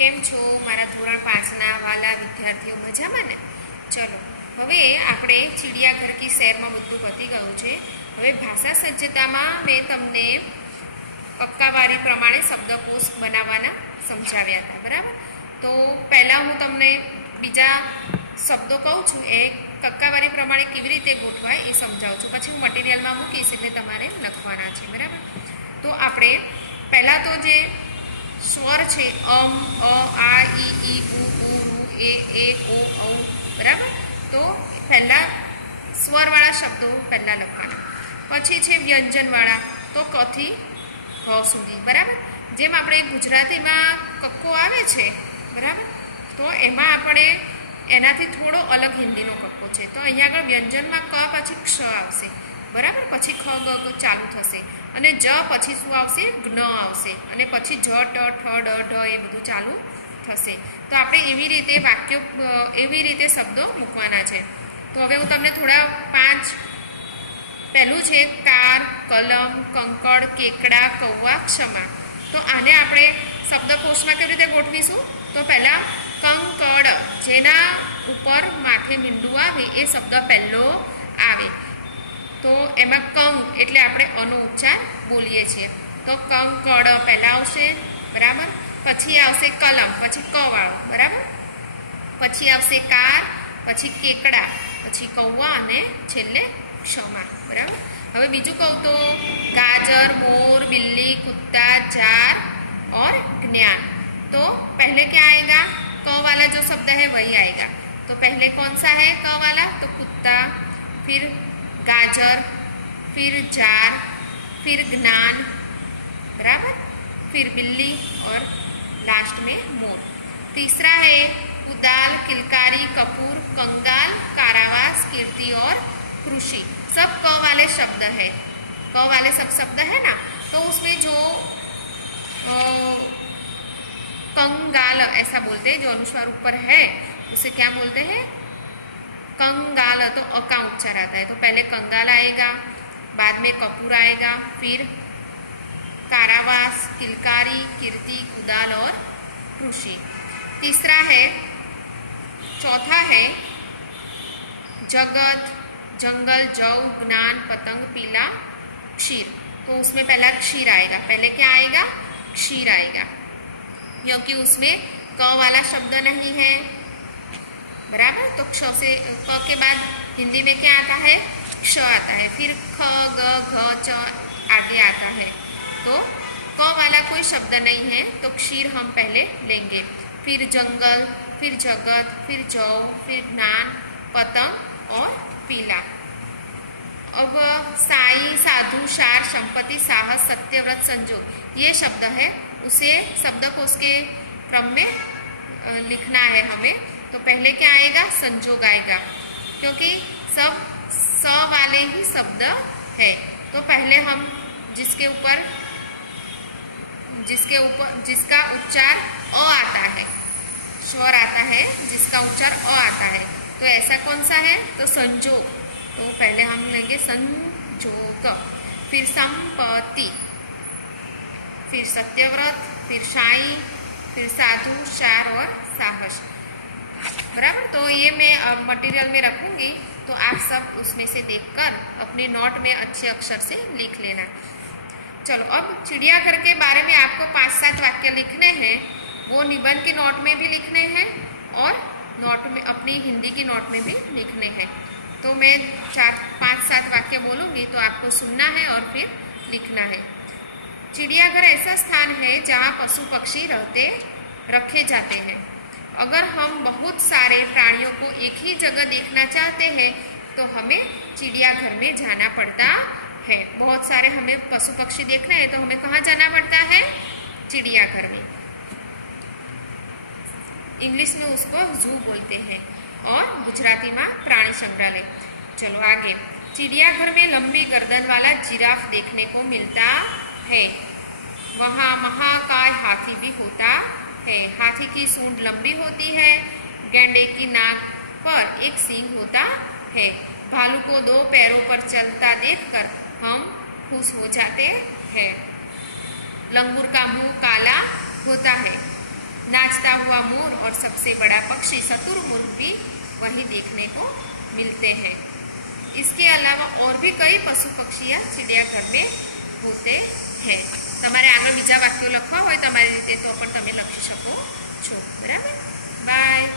કેમ છો મારા ધોરણ 5ના વાલા વિદ્યાર્થીઓ? મજામાં ને? ચલો હવે આપણે ચિડિયાઘર કી શહેરમાં બધું પતી ગયું છે. હવે ભાષા સજ્જતામાં મેં તમને કક્કાવારી પ્રમાણે શબ્દકોશ બનાવવાના સમજાવ્યા હતા, બરાબર? તો પહેલાં હું તમને બીજા શબ્દો કહું છું, એ કક્કાવારી પ્રમાણે કેવી રીતે ગોઠવાય એ સમજાવું છું. પછી હું મટીરિયલમાં મૂકીશ એટલે તમારે લખવાના છે, બરાબર? તો આપણે પહેલાં તો જે સ્વર છે અમ, અ, આ, ઈ, ઉ, રૂ, એ, ઓ, ઔ, બરાબર? તો પહેલાં સ્વરવાળા શબ્દો પહેલાં લખવાના. પછી છે વ્યંજનવાળા, તો કથી હ સુધી, બરાબર? જેમ આપણે ગુજરાતીમાં કક્કો આવે છે, બરાબર? તો એમાં આપણે એનાથી થોડો અલગ હિન્દીનો કક્કો છે. તો અહીંયા આગળ વ્યંજનમાં ક પછી ક્ષ આવશે, બરાબર? પછી ખ ગ ચાલુ થશે અને જ પછી શું આવશે? જ્ઞ આવશે અને પછી જ ટ ઠ ડ ઢ એ બધું ચાલુ થશે. તો આપણે એવી રીતે વાક્યો એવી રીતે શબ્દો મૂકવાના છે. તો હવે હું તમને થોડા 5 પહેલું છે કાર, કલમ, કંકડ, કેકડા, કૌવા, ક્ષમા. તો આને આપણે શબ્દકોશમાં કેવી રીતે ગોઠવીશું? તો પહેલાં કંકડ, જેના ઉપર માથે મીંડું આવે એ શબ્દ પહેલો આવે. તો એમાં કંગ એટલે આપણે અનો ઉચ્ચાર બોલીએ છીએ. તો કંકડ પહેલાં આવશે, બરાબર? પછી આવશે કલમ, પછી ક વાળો, બરાબર? પછી આવશે કાર, પછી કેકડા, પછી કૌવા અને છેલ્લે ક્ષમા, બરાબર? હવે બીજું કહું તો गाजर, मोर, बिल्ली, कुत्ता, जार और ज्ञान. तो पहले क्या आएगा? क वाला जो शब्द है वही आएगा. तो पहले कौन सा है क वाला? तो कुत्ता, फिर गाजर, फिर जार, फिर ज्ञान, बराबर? फिर बिल्ली और लास्ट में मोर. तीसरा है कुदाल, किलकारी, कपूर, कंगाल, कारावास, कीर्ति और कृषि. सब क वाले शब्द है. क वाले सब शब्द है ना, तो उसमें जो कंगाल ऐसा बोलते हैं, जो अनुस्वार ऊपर है उसे क्या बोलते हैं? कंगाल. तो अ का उच्चार आता है. तो पहले कंगाल आएगा, बाद में कपूर आएगा, फिर कारावास, किलकारी, कीर्ति, कुदाल और कृषि. तीसरा है, चौथा है जगत, जंगल, जौ, ज्ञान, पतंग, पीला, क्षीर. तो उसमें पहला क्षीर आएगा. पहले क्या आएगा? क्षीर आएगा, क्योंकि उसमें क वाला शब्द नहीं है, बराबर? तो क्ष से क के बाद हिंदी में क्या आता है? क्ष आता है. फिर ख ग घ च आगे आता है. तो क वाला कोई शब्द नहीं है, तो क्षीर हम पहले लेंगे. फिर जंगल, फिर जगत, फिर जौ, फिर ज्ञान, पतंग और पीला. अब साई, साधु, सार, संपत्ति, साहस, सत्यव्रत, संजोग, ये शब्द है. उसे शब्दकोश के क्रम में लिखना है हमें. तो पहले क्या आएगा? संजोग आएगा, क्योंकि सब स वाले ही शब्द है. तो पहले हम जिसका उच्चार अ आता है, स्वर आता है जिसका उच्चार अ आता है, तो ऐसा कौन सा है? तो संजोग. तो पहले हम लेंगे संजोग, फिर संपत्ति, फिर सत्यव्रत, फिर साई, फिर साधु, सार और साहस, बराबर? तो ये मैं अब मटेरियल में रखूंगी, तो आप सब उसमें से देखकर अपने नोट में अच्छे अक्षर से लिख लेना. चलो, अब चिड़ियाघर के बारे में आपको 5-7 वाक्य लिखने हैं. वो निबंध की नोट में भी लिखने हैं और नोट में अपनी हिंदी की नोट में भी लिखने हैं. तो मैं 4-5-7 वाक्य बोलूँगी, तो आपको सुनना है और फिर लिखना है. चिड़ियाघर ऐसा स्थान है जहाँ पशु पक्षी रखे जाते हैं. अगर हम बहुत सारे प्राणियों को एक ही जगह देखना चाहते हैं तो हमें चिड़ियाघर में जाना पड़ता है. बहुत सारे हमें पशु पक्षी देखना है तो हमें कहाँ जाना पड़ता है? चिड़ियाघर में. इंग्लिश में उसको जू बोलते हैं और गुजराती में प्राणी संग्रहालय. चलो आगे. चिड़ियाघर में लंबी गर्दन वाला जिराफ देखने को मिलता है. वहाँ महाकाय हाथी भी होता है. हाथी की सूंड लंबी होती है. गैंडे की नाक पर एक सींग होता है. भालू को 2 पैरों पर चलता देखकर हम खुश हो जाते हैं. लंगूर का मुंह काला होता है. नाचता हुआ मोर और सबसे बड़ा पक्षी शतुरमुर्ग भी वहीं देखने को मिलते हैं। इसके अलावा और भी कई पशु पक्षियाँ चिड़ियाघर में होते हैं। તમારે આગળ બીજા વાક્યો લખવા હોય તમારી રીતે તો પણ તમે લખી શકો છો. બરાબર. બાય.